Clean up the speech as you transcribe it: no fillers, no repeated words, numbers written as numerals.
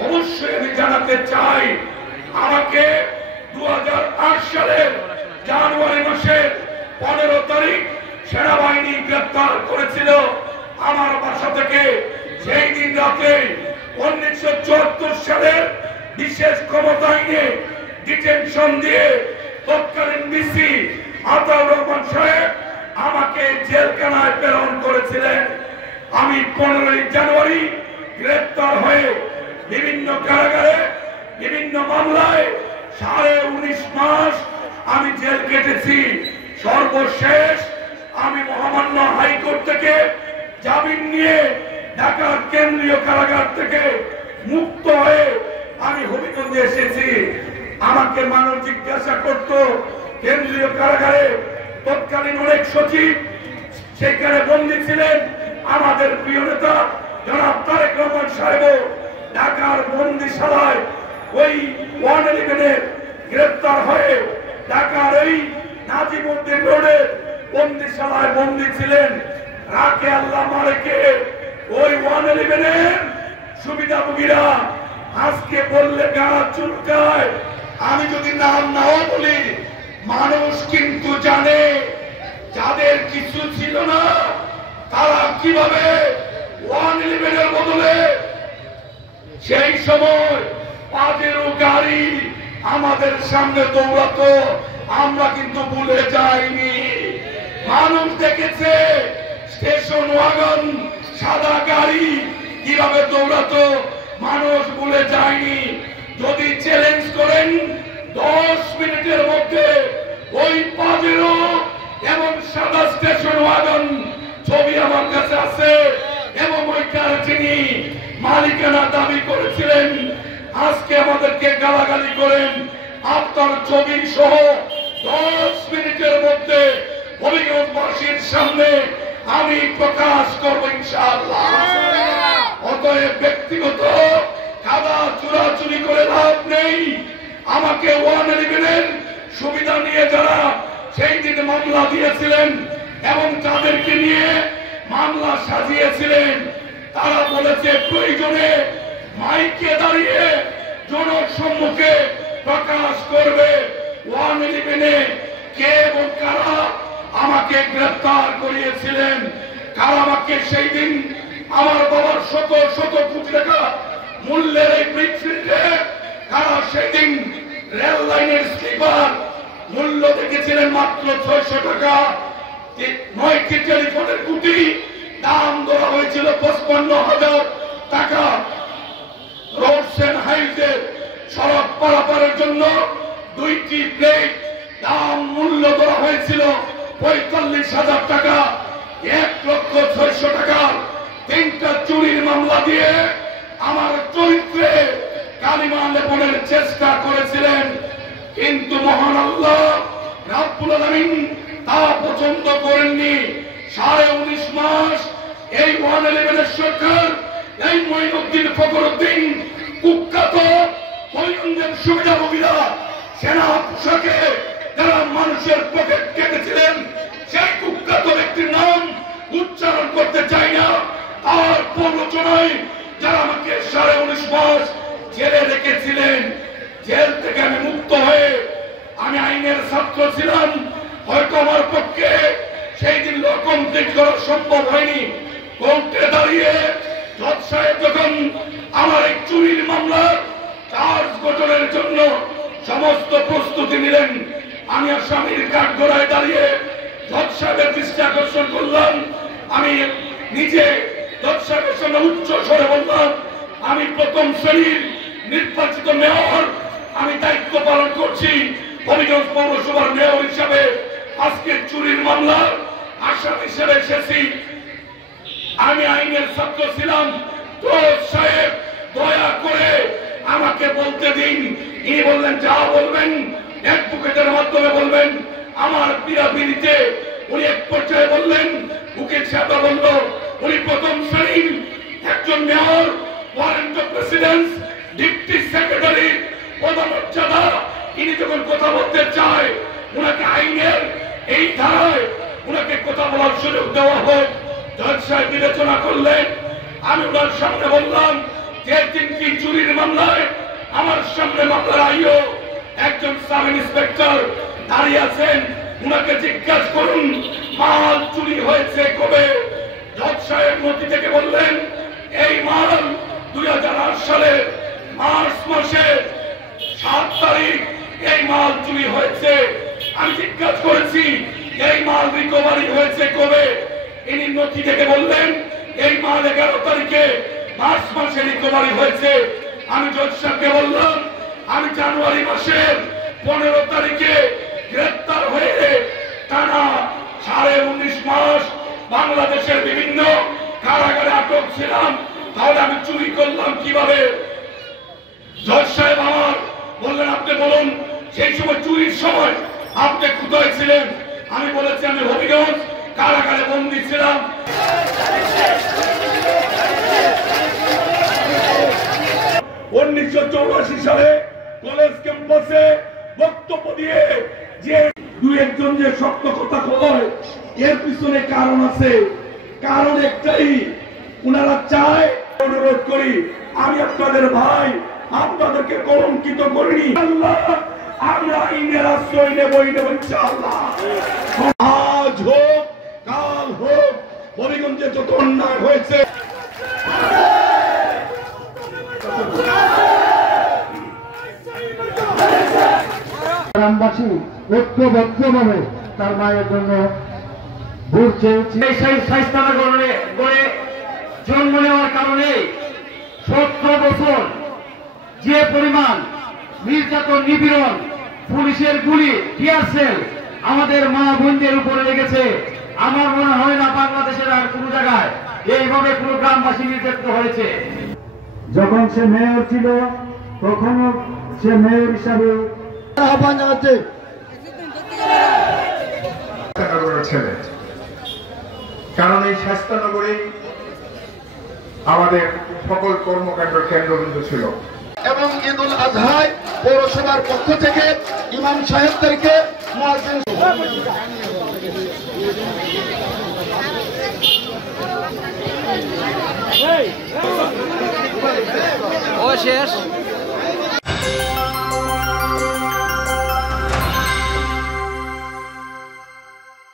অবশ্যই আমি জানাতে চাই, আমাকে 2008 সালের জানুয়ারি মাসের 15 তারিখ সেনাবাহিনী গ্রেপ্তার করেছিল আমার বাসা থেকে। সেই দিন রাতে 1974 সালের বিশেষ ক্ষমতা আইনে ডিটেনশন দিয়ে তৎকালীন ডিসি আতাউর রহমান সাহেব আমাকে জেলখানায় প্রেরণ করেছিলেন। আমি 15 জানুয়ারি গ্রেপ্তার হয়ে বিভিন্ন কারাগারে বিভিন্ন মামলায় 19.5 মাস আমি জেল কেটেছি। সর্বশেষ আমি মহামান্য হাইকোর্ট থেকে জামিন নিয়ে ঢাকার কেন্দ্রীয় কারাগার থেকে মুক্ত হয়ে আমি হবিগঞ্জে এসেছি। আমাকে মানুষ জিজ্ঞাসা করত কেন্দ্রীয় কারাগারে তৎকালীন অনেক সচিব সেখানে বন্দী ছিলেন, আমাদের প্রিয় নেতা জনাব তারেক রহমান সাহেব ঢাকার বন্দিশালায় ওই 111 গ্রেপ্তার হয়ে ঢাকার এই নাজিমউদ্দিন রোডের বন্দিশালায় বন্দী ছিলেন। রাকে আল্লাহ মারেকে ওই 111 সুবিধাভোগীরা আজকে বললে গা চুলকায়। আমি যদি নাম নাও বলি, মানুষ কিন্তু জানে যাদের কিছু ছিল না তারা কিভাবে 111 বদলে সেই সময় পাজেরো গাড়ি আমাদের সামনে দৌড়াতো। আমরা কিন্তু ভুলে যাইনি। মানুষ দেখেছে স্টেশন ওয়াগন সাদা গাড়ি কিভাবে দৌড়াতো, মানুষ ভুলে যায়নি। যদি চ্যালেঞ্জ করেন 10 মিনিটের মধ্যে ওই পাজেরো এবং সাদা স্টেশন ওয়াগন ছবি আমার কাছে আছে এবং ওইটার যিনি মালিকানা দাবি করেছিলেন আজকে আমাদেরকে গালাগালি করেন, আপনার ছবি সহ 10 মিনিটের মধ্যে হবিগঞ্জবাসীর সামনে আমি প্রকাশ করব ইনশাআল্লাহ। অতএব ব্যক্তিগত কাদা চুরাচুরি করে লাভ নেই। আমাকে 111 সুবিধা নিয়ে যারা সেই দিন মামলা দিয়েছিলেন এবং তাদেরকে নিয়ে মামলা সাজিয়েছিলেন, তারা বলেছে প্রয়োজনে মাইকে দাঁড়িয়ে জনসম্মুখে প্রকাশ করবে 111 কে এবং কারা আমাকে গ্রেফতার করিয়েছিলেন, কারা আমাকে সেই দিন আমার বাবার শত শত কোটি টাকা মূল্যের এই ব্রিজে কারা সেই দিন রেল লাইনের স্লিপার মূল্য দেখেছিলেন মাত্র 600 টাকা। 9টি টেলিফোনের গুটি দাম ধরা হয়েছিল 55,000 টাকা। রোডস এন্ড হাইওয়ে সড়ক পারাপারের জন্য 2টি প্লেট দাম মূল্য ধরা হয়েছিল 45,000 টাকা। 1,06,000 টাকা 3টা চুরির মামলা দিয়ে আমার চরিত্রে কালিমা লেপনের চেষ্টা করেছিলেন, কিন্তু মহান আল্লাহ রাব্বুল আলামিন তা পছন্দ করেননি। 19.5 মাস এই 111 সরকার এই মঈনুদ্দিন ফখরুদ্দিন কুখ্যাত হবিগঞ্জের সুবিধাভোগীরা সেনা পোশাকে যারা মানুষের পকেট কেটেছিলেন সেই কুখ্যাত ব্যক্তির নাম উচ্চারণ করতে চাই না, আর প্ররোচনায় যারা আমাকে 19.5 মাস জেলে রেখেছিলেন, জেল থেকে আমি মুক্ত হয়ে আমি আইনের ছাত্র ছিলাম। হয়তো আমার পক্ষে সেই দিন ল কমপ্লিট করা সম্ভব হয়নি। কোর্টে দাঁড়িয়ে জজ সাহেব যখন আমার এই চুরির মামলার চার্জ গঠনের জন্য সমস্ত প্রস্তুতি নিলেন, আমি আসামির কাঠগড়ায় দাঁড়িয়ে জজ সাহেবের দৃষ্টি আকর্ষণ করলাম। আমি নিজে জজ সাহেবের সঙ্গে উচ্চ স্বরে বললাম, আমি প্রথম শ্রেণীর নির্বাচিত মেয়র, আমি দায়িত্ব পালন করছি হবিগঞ্জ পৌরসভার মেয়র হিসাবে। আজকে চুরির মামলার আসামি হিসেবে এসেছি। আমি আইনের ছাত্র ছিলাম, তো সাহেব দয়া করে আমাকে বলতে দিন। ইনি বললেন যা বলবেন অ্যাডভোকেটের মাধ্যমে বলবেন। আমার পিরাপিরিতে উনি এক পর্যায়ে বললেন, উকিল সাহেব বলল উনি প্রথম শ্রেণীর একজন mayor, warrant of precedence, deputy secretary পদমর্যাদা। ইনি যখন কথা বলতে চায় উনাকে আইনের এই ধারায় উনাকে কথা বলার সুযোগ দেওয়া হোক। জজ সাহেব বিবেচনা করলেন। আমি ওনার সামনে বললাম যে 3টি চুরির মামলা আপনারা আইও একজন সাব ইন্সপেক্টর দাঁড়িয়ে আছেন, উনাকে জিজ্ঞাসা করুন মাল চুরি হয়েছে কবে। জজ সাহেব নথি থেকে বললেন এই মাল 2008 সালের মার্চ মাসের 7 তারিখ এই মাল চুরি হয়েছে। আমি জিজ্ঞাসা করেছি এই মাল রিকভারি হয়েছে কবে। ইনি নথি থেকে বললেন এই মাল 11 তারিখে মার্চ মাসে রিকভারি হয়েছে। আমি জজ সাহেবকে বললাম আমি জানুয়ারি মাসের 15 তারিখে গ্রেফতার হয়ে টানা 19.5 মাস বাংলাদেশের বিভিন্ন কারাগারে আটক ছিলাম, তাহলে আমি চুরি করলাম কিভাবে? জজ সাহেব আমার বললেন আপনি বলুন সেই সময় চুরির সময় আপনি কোথায় ছিলেন? আমি বলেছি আমি হবিগঞ্জ কারাগারে বন্দী ছিলাম। 1984 সালে কলেজ ক্যাম্পাসে বক্তব্য দিয়ে যে দুই একজন যে শক্ত কথা কয় এর পিছনে কারণ আছে। কারণ একটাই, উনারা চায়, অনুরোধ করি আমি আপনাদের ভাই, আপনাদেরকে কলঙ্কিত করিনি। আল্লাহ আমরা আইনের আশ্রয় নেব ইনশাআল্লাহ। আজ হোক কাল হোক হবিগঞ্জে যত অন্যায় হয়েছে গ্রামবাসী ঐক্যবদ্ধভাবে তার মায়ের জন্য ভোট চেয়েছি। জন্ম নেওয়ার কারণে 17 বছর যে পরিমাণ নির্যাতন নিপীড়ন, পুলিশের গুলি, টিয়ার সেল আমাদের মা বোনদের উপরে লেগেছে। আমার মনে হয় না বাংলাদেশের আর কোন জায়গায় এইভাবে কোন গ্রামবাসী নির্যাতিত হয়েছে। যখন সে মেয়র ছিল তখনও সে মেয়র হিসাবে আহ্বান জানাচ্ছে ছেলে, কারণ এই শাস্তানগরে আমাদের সকল কর্মকাণ্ড কেন্দ্রবিন্দু ছিল। এবং ঈদুল আজহায় পৌরসভার পক্ষ থেকে ইমাম সাহেবদেরকে ও শেষ।